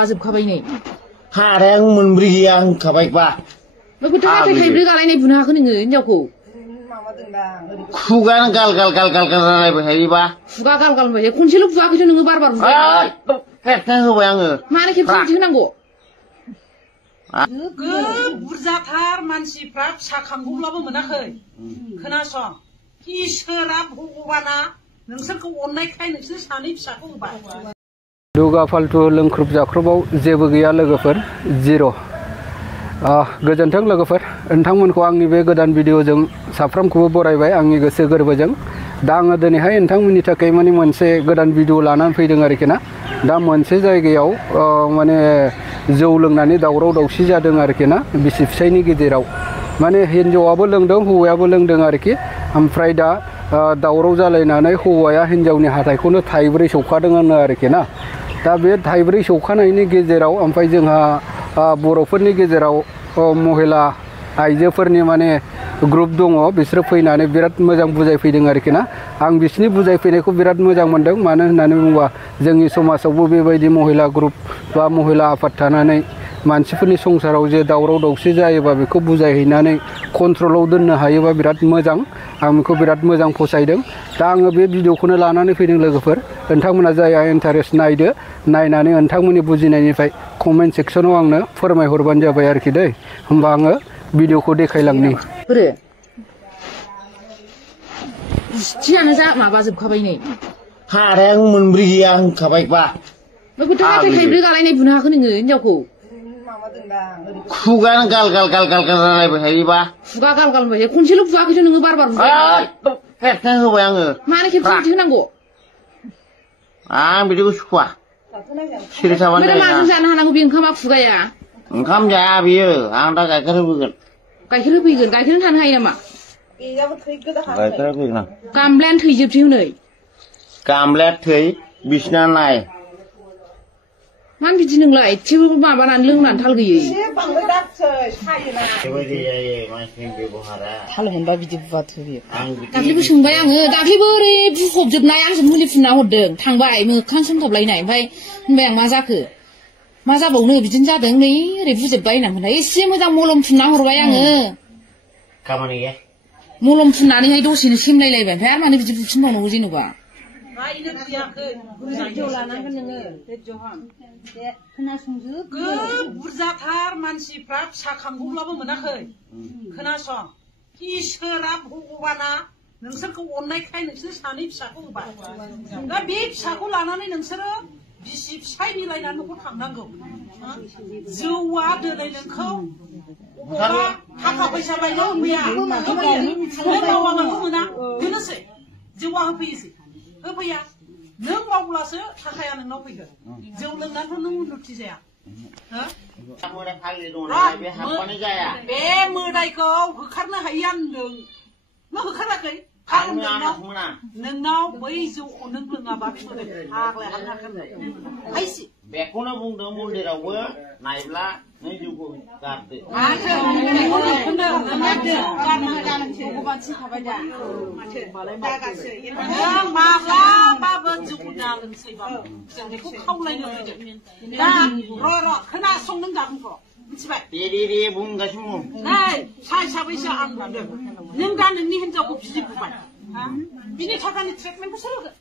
माबाजोबखाबाय नै हाराया मोनब्रै गैया होनखाबायबा थाइब्रै गालायनाय बुनो हाखो नोङो हिनजावखौ खुगानो गाल गाल गाल गाल गाल रायलायबाय थायोबा खुगा गाल गाल होनबाय खनसेल' बुआखैथ' नोङो बार बार खेबसे होबाय आङो मानो खेबसे बिदि होनांगौ बुरजाथार मानसिफ्रा फिसा खांगौब्लाबो मोनाखै खोनासं इसोरा भगबाना नोंसोरखौ अननायखाय नोंसोर सानै फिसाखौ होबाय दुगा फाल्तु लोंख्रुब जाख्रुबाव जेबो गैया लोगोफोर जिर' गोजोन्थों लोगोफोर नोंथांमोनखौ आंनि बे गोदान भिडिअजों साफ्रोमखौबो बरायबाय आंनि गोसो गोरबोजों दा आङो दिनैहाय नोंथांमोननि थाखाय माने मोनसे गोदान भिडिअ लानानै फैदों आरोखि ना दा मोनसे जायगायाव माने जौ लोंनानै दावराव दावसि जादों आरोखि ना बिसि फिसायनि गेजेराव माने हिन्जावाबो लोंदों हौवायाबो लोंदों आरोखि ओमफ्राय दा दावराव जालायनानै हौवाया हिन्जावनि हाथाइखौनो थाइब्रै सौखादों आरोखि ना दा बे थाइब्रै सौखानायनि गेजेराव ओमफ्राय जोंहा बर'फोरनि गेजेराव महिला आइजोफोरनि माने ग्रुप दङ बिसोर फैनानै बिराद मोजां बुजायफैदों आरोखि ना आं बिसोरनि बुजायफैनायखौ बिराद मोजां मोनदों मानो होननानै बुङोबा जोंनि समाजावबो बेबायदि महिला ग्रुप बा महिला आफाद थानानै मानसिफोरनि संसाराव जे दावराव दावसि जायोबा बेखौ बुजायहैनानै कन्ट्रलाव दोननो हायोबा बिराद मोजां आं बेखौ बिराद मोजां फसायदों दा आङो बे भिडिअखौनो लानानै फैदों लोगोफोर नोंथांमोना जायहा इन्टारेस्ट नायदो नायनानै नोंथांमोननि बुजिनायनिफ्राय कमेन्ट सेक्सनाव आंनो फोरमायहरबानो जाबाय आरोखि दै होमबा आङो भिडिअखौ देखायलांनि गुस्थियानो जा माबाजोबखाबाय नै हाराया मोनब्रै गैया होनखाबायबा थाइब्रै गालायनाय बुनो हाखो नोङो हिनजावखौ खुगानो गाल गाल गाल गाल गाल रायलायबाय थायोबा खुगा गाल गाल होनबाय खनसेल' बुआखैथ' नोङो बार बार खेबसे होबाय आङो मानो खेबसे बिदि होनांगौ आं बिदिखौ सुखुवा सिरि थाबानो माजों जानो हानांगौ बे ओंखामा खुगाया ओंखाम जाया बियो आं दा गाइखेर होफैगोन गाइखेरजों थानो हायो नामा गाइखेर होफैगोन आं गामलायानो थैजोबसै हनै गामलाया थै बिसिना नाय मानो बिदि नोंलाय एसेबो माबानानै लोंनानै थाल गैयै थाल मोनबा बिदि बुवाथ' बियो दाख्लैबो सोंबाय आङो दाख्लैबो ओरै बुफबजोबनाय आंजों मुलि फुनना हरदों थांबाय मोखां सोमथाबलायनाय ओमफ्राय होनबाय आं मा जाखो मा जाबावनो बिदिनो जादों नै ओरै बुजोबबाय होनना एसे मोजां मलम फुनना हरबाय आङो खामानि गैया मलम फुननानैहाय दसेनो सेमलायलायबाय ओमफ्राय आरो मानो बिदि बुफिनबावनांगौ जेनेबा बुरजाथार मानसिफ्रा फिसा खांगौब्लाबो मोनाखै खोनासं इसोरा भगबाना नोंसोरखौ अननायखाय नोंसोर सानै फिसाखौ होबाय दा बे फिसाखौ लानानै नोंसोरो बिसि फिसाय मिलायनानै न'खौ थांनांगौ जौआ दिनै नोंखौ अबावबा थाखा फैसा बायनो होफैया मावाबाथ' मोना बेनोसै जौआ होफैयोसै होफैया नों मावब्लासो थाखाया नोंनाव फैगोन जौ लोंनानैथ' नों उन्नति जाया बे मोदायखौ होखारनो हायो होनदों नों होखाराखै नोंनाव बै जौखौ नों लोङाबा बे मोदाय फाग्लाया हाबनो हाखागोन बेखौनो बुंदों मन्दिरावबो नायब्ला नों जौखौ गारदो माब्लाबाबो जौखौ दा लोंसैबाबो जों बेखौ खावलायनो लुबैदों दा र' खोनासं नों दाबुंखौ मिथिबाय दे बुंगासिनो नै साय हिसाबैसो आं बुंदों नों दा नोंनि हिनजावखौ बिदि बुंबाय बिनि थाखानि ट्रिटमेन्टखौ सोर होगोन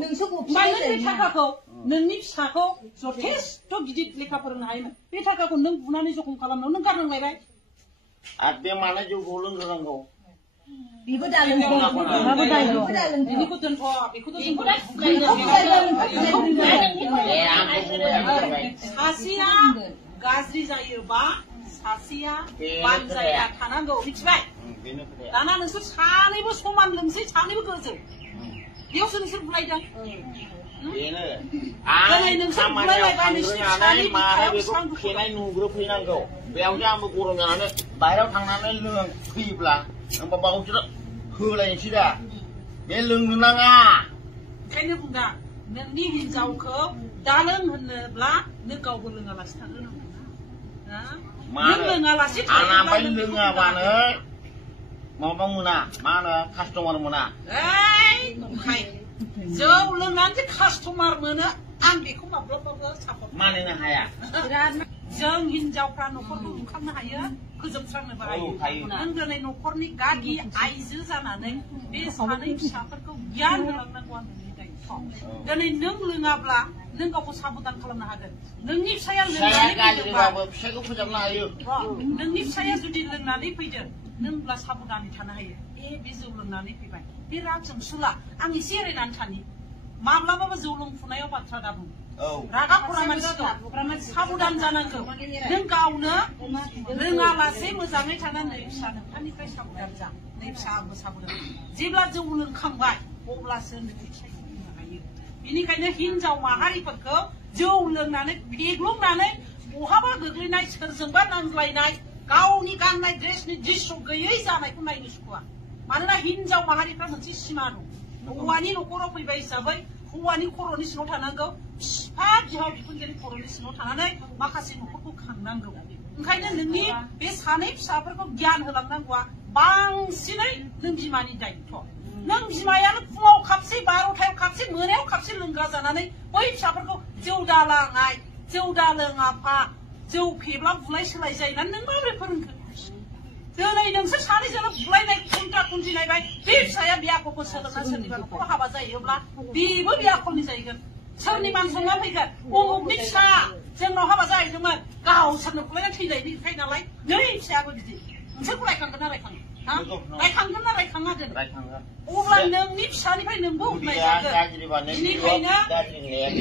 नोंनि थाखाखौ नोंनि फिसाखौ जथेस्थ' गिदिर लेखा फोरोंनो हायोमोन बे थाखाखौ नों बुनानै जखम खालामनायाव नों गारनांलायबाय आरो बे मानो जौखौ लोंग्रोनांगौ बेबो दा बिनिखौ दोनथ' बेखौथ' सासेया गाज्रि जायोबा सासेया बानजाया थानांगौ मिथिबाय दाना नोंसोर सानैबो समान लोंसै सानैबो गोजौ बेयावसो नोंसोर बुलायदों दिनै नोंसोर बुलायलायबाय नोंसोर सानै फेनाय नुग्रोफैनांगौ बेयावनो आंबो गरम जानानै बाहेरायाव थांनानै लोंफैयोब्ला होमबा बावसो होलायनोसै दा बे लोंनो नाङा ओंखायनो बुंदा नोंनि हिनजावखौ दा लों होनोब्ला नों गावबो लोङालासे थानो नांगौ नों लोङालासे आंहा लोङाबानो माबा मोना मा होनो कास्टमार मोना जौ लोंनानै कास्टमार मोनो आं बेखौ माब्लाबाबो सापर्ट मानिनो हाया जों हिनजावफ्रा न'खरखौ लुखांनो हायो फोजोबस्रांनोबो हायो नों दिनै न'खरनि गागि आइजो जानानै बे सानै फिसाफोरखौ गियान होलांनांगौ नोंनि दायित्व दिनै नों लोङाब्ला नों गावखौ साबधान खालामनो हागोन नोंनि फिसाया गाज्रिबाबो फिसायखौ फोजोबनो हायो नोंनि फिसाया जुदि लोंनानै फैदों नोंब्ला साबधानै थानो हायो बे जौ लोंनानै फैबाय बे राग जोंसुला आं एसे एरायनानै थानि माब्लाबाबो जौ लोंफुनायाव बाथ्रा दा बुं रागा खरा मानसिखौ साबधान जानांगौ नों गावनो रोङालासे मोजाङै थानानै फिसा नोंथांनिफ्राय साबधान जा नै फिसा आंबो साबधान जेब्ला जौ लोंखांबाय अब्लासो नोंनि फिसायखौ बुंनो हायो बेनिखायनो हिनजाव माहारिफोरखौ जौ लोंनानै फेग्लुंनानै बहाबा गोग्लैनाय सोरजोंबा नांज्लायनाय गावनि गाननाय ड्रेसनि दिस गैयै जानायखौ नायनो सुखुवा मानोना हिनजाव माहारिफ्रा मोनसे सिमा दं हौवानि न'खराव फैबाय हिसाबै हौवानि खर'नि सिङाव थानांगौ बिफा बिहाव बिखुनजोनि खर'नि सिङाव थानानै माखासे न'खरखौ खांनांगौ ओंखायनो नोंनि बे सानै फिसाफोरखौ गियान होलांनांगौआ बांसिनै नों बिमानि दायित्व नों बिमायानो फुङाव खापसे 12थायाव खापसे मोनायाव खापसे लोंग्रा जानानै बै फिसाफोरखौ जौ दालांनाय जौ दालों आफा जौ फेब्ला बुलाय सोलाय जायोना नों माबोरै फोरोंखो दिनै नोंसोर सानैजोंनो बुलायनाय खुन्था खुन्थि नायबाय बे फिसाया बे आखलखौ सोलोंना सोरनिबा न'खराव हाबा जायोब्ला बेबो बे आखलनि जाहैगोन सोरनि मान सनमान फैगोन उमुकनि फिसा जोंनाव हाबा जाहैदोंमोन गावसोरनो बुलायना थैनायनिफ्राय नालाय नै फिसायाबो बिदि नोंसोरखौ रायखांगोन ना रायखाङो रायखांगोन ना रायखाङागोन अब्ला नोंनि फिसानिफ्राय नोंबो उनाय जागोन बेनिखायनो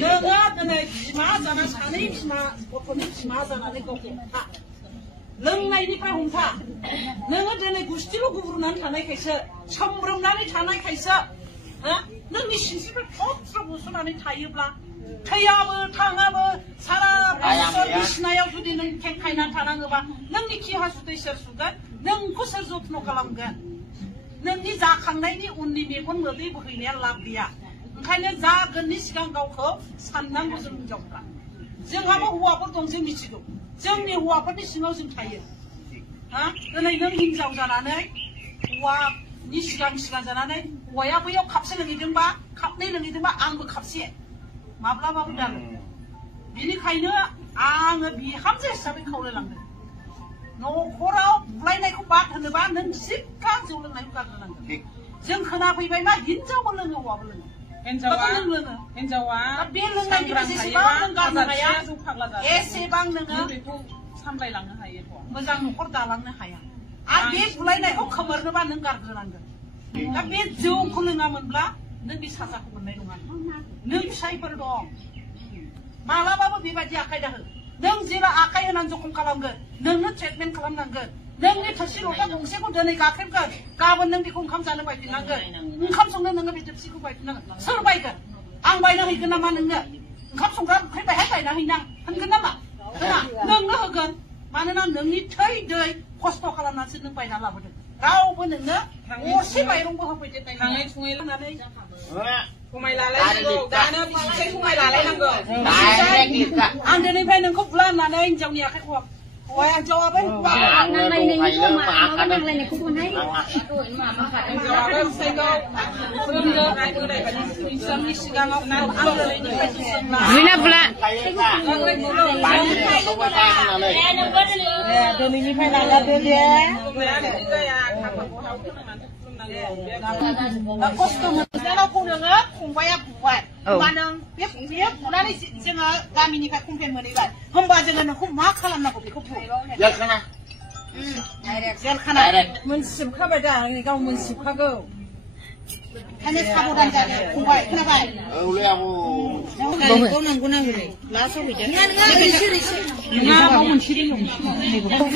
नोङो दिनै बिमा जाना सानै बिमा गथ'नि बिमा जानानै गावखौ लोंनायनिफ्राय हमथा नोङो दिनै गुस्थिल' गुब्रुनानै थानायखायसो सोमब्रोमनानै थानायखायसो नोंनि सिनस्रिफोर थ्रब थ्रब बुस'नानै थायोब्ला थैयाबो थाङाबो सारा बोसोर बिसिनायाव जुदि नों खेंखायनानै थानाङोबा नोंनि खि हासुदै सोर सुगोन नोंखौ सोर जथ्न' खालामगोन नोंनि जाखांनायनि उननि मेगन मोदै बोहैनाया लाब गैया ओंखायनो जागोननि सिगां गावखौ साननांगौ जों हिनजावफ्रा जोंहाबो हौवाफोर दं जों मिथिगौ जोंनि हौवाफोरनि सिङाव जों थायो दिनै नों हिनजाव जानानै हौवानि सिगां जानानै हौवाया बैयाव खापसे लोंहैदोंबा खापनै लोंहैदोंबा आंबो खापसे माब्लाबाबो दालो बेनिखायनो आङो बिहामजो हिसाबै खावलायलांदों न'खराव बुलायनायखौ बाद होनोबा नों सिद्दा जौ लोंनायखौ गारग्रोनांगोन जों खोनाफैबाय मा हिनजावबो लोङो हौवाबो लोङो हिनजावा बे लोंनायनिफ्राय जेसेबां नों गारनो हाया एसेबां नोङो सामलायलांनो हायो मोजां न'खर दालांनो हाया आरो बे बुलायनायखौ खोमोरनोबा नों गारग्रोनांगोन दा बे जौखौ लोङामोनब्ला नों बे साजाखौ मोननाय नङा नों फिसायफोर दं मालाबाबो बेबायदि आखाइ दाहो नों जेला आखाइ होनानै जखम खालामगोन नोंनो ट्रिटमेन्ट खालामनांगोन नोंनि थोरसि लथा गंसेखौ दिनै गाख्रेबगोन गाबोन नों बेखौ ओंखाम जानो बायफिननांगोन ओंखाम संनो नोङो बे थोरसिखौ बायफिननांगोन सोर बायगोन आं बायना हैगोन नामा नोंनो ओंखाम संग्रा ओंख्रि बायहाय बायना हैनां होनगोन नामा होना नोंनो होगोन मानोना नोंनि थै दै खस्थ' खालामनानैसो नों बायना लाबोदों रावबो नोंनो गरसे माइरंबो होफैदेरनाय थाङै थुङै होनानै समाय लालायनांगौ दानो बिसिसै समाय लालायनांगौ आं दिनैफ्राय नोंखौ बुला होननानै हिनजावनि आखाइ हौवाया हिनजावाबो सिगाङाव दिनैनिफ्राय नागारदो दे खस्थ' मोननायखौ नोङो फंबाया बुबाय होमबा नों बे बुनानै जोङो गामिनिफ्राय कमप्लेन मोनहैबाय होमबा जोङो नोंखौ मा खालामनांगौ बेखौ बुं जेलखाना मोनसिबखाबाय दा गाव मोनसिबखागौ ओंखायनो साबधान जादो फंबाय खोनाबाय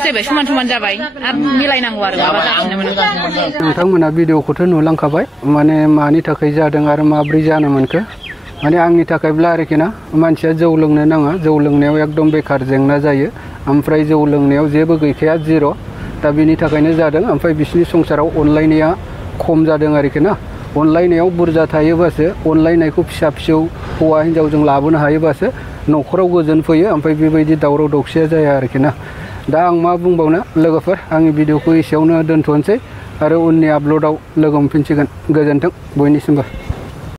जाबाय समान समान जाबाय आरो मिलायनांगौ आरो माबा जाफिननो मोनो नोंथांमोना भिडिअखौथ' नुलांखाबाय माने मानि थाखाय जादों आरो माब्रै जानो मोनखो माने आंनि थाखायब्ला आरोखि ना मानसिया जौ लोंनो नाङा जौ लोंनायाव एकदम बेखार जेंना जायो ओमफ्राय जौ लोंनायाव जेबो गैखाया जिर' दा बिनि थाखायनो जादों ओमफ्राय बिसिनि संसाराव अनलायनाया खम जादों आरोखि ना अनलायनायाव बुरजा थायोबासो अनलायनायखौ फिसा फिसौ हौवा हिनजावजों लाबोनो हायोबासो न'खराव गोजोन फैयो ओमफ्राय बेबायदि दावराव दावसिया जाया आरोखि ना दा आं मा बुंबावनो लोगोफोर आंनि भिडिअखौ एसेयावनो दोनथ'नोसै आरो उननि आपल'डआव लोगो मोनफिनसिगोन गोजोन्थों बयनिसिमबो